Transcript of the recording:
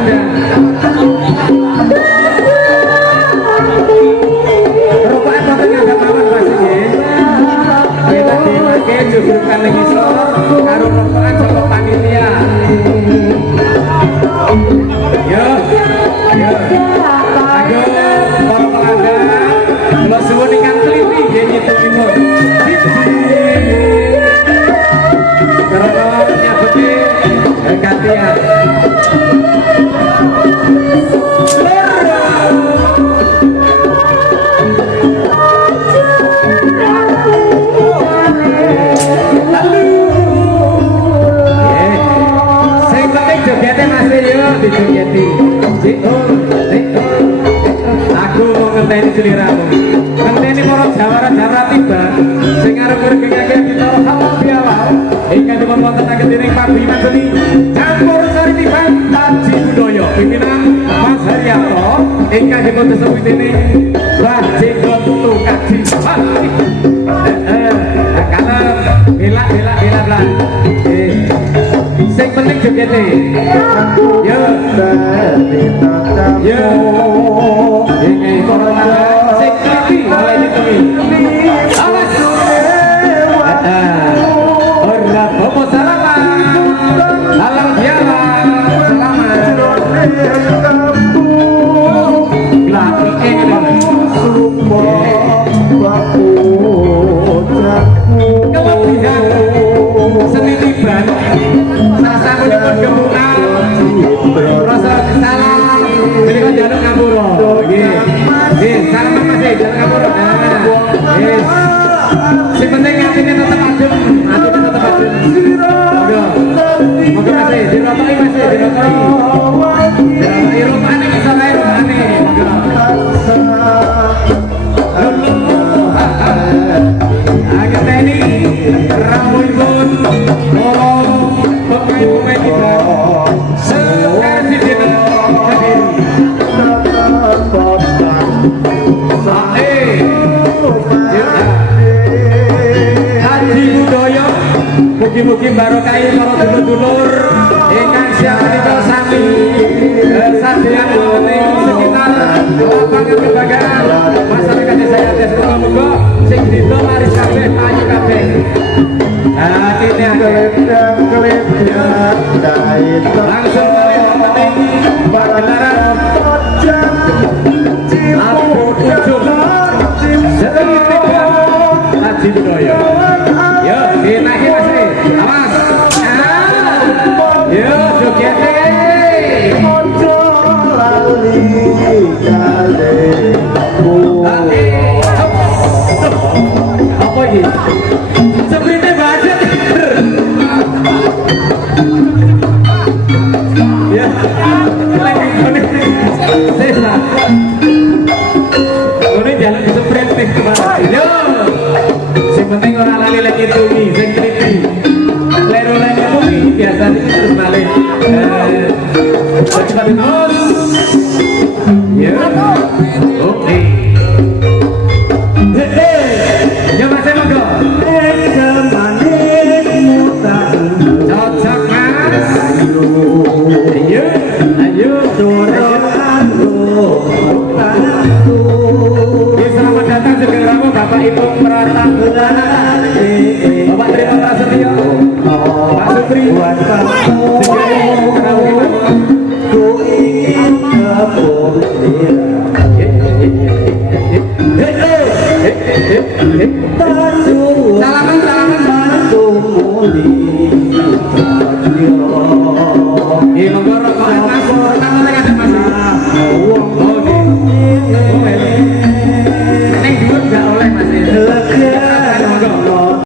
ada. Rupanya fotonya ada mawon Mas nggih. Kita dipakai jujukan lagi sor karo rokokan saka panitia. Yo. Yo. Ayo para pelanggan, kula suwun ingkang teliti nggih nyitung-nyitung. Karena nyabuti gantian. Dijogeti aku mau ngenteni jeliramu ngenteni para jawara-jawara tiba sing arep ngregengake acara halal bihalal ingkang dipun wontenaken dening Pabrik Seni Campur Sari Tiba Taji Budaya pimpinan Mas Haryanto ingkang dipun sesuwi dening Mbah Jenggot Tukaji karena bela lah sing penting jogete yo yo ini corona sing kliti mulai ditemi awas ora apa salaman halal bihalal selamat lagi ngene kelebihan seni tiban sasane pun gemukan rasa salam jadi kan jaluk ngapura nggih salam Mas jaluk ngapura nggih sing penting atine tetep adem moga Mas dirotoki Mas dirotoki irungane iso kae irungane agak ini ramuipun pemain-pemain kita sekali dina Haji Budaya mugi-mugi barokahi para dulur-dulur ingkang siap menika sami sadean ing sekitar lapangan kebagaan masyarakat desa Yates muga-muga sing dito laris kabeh ayu kabeh. Kene kelep langsung mening pagelaran Abu Ujung Seni Tiba Haji Budaya. Yo dinaki Mas awas yo jogete ojo lali kale apa ini? Seperti bahasa ya, lagi sesa. Ini jalan seperti kemana? Yo, si penting orang lali lagi tungi, sing teliti. Lero lagi tungi, biasa terus balik. Cepat terus. Ya, oke. Ayo dorong selamat datang segera Bapak Ibu Pratambuna Bapak Terima Prasetyo Pak Supri ku ingin salaman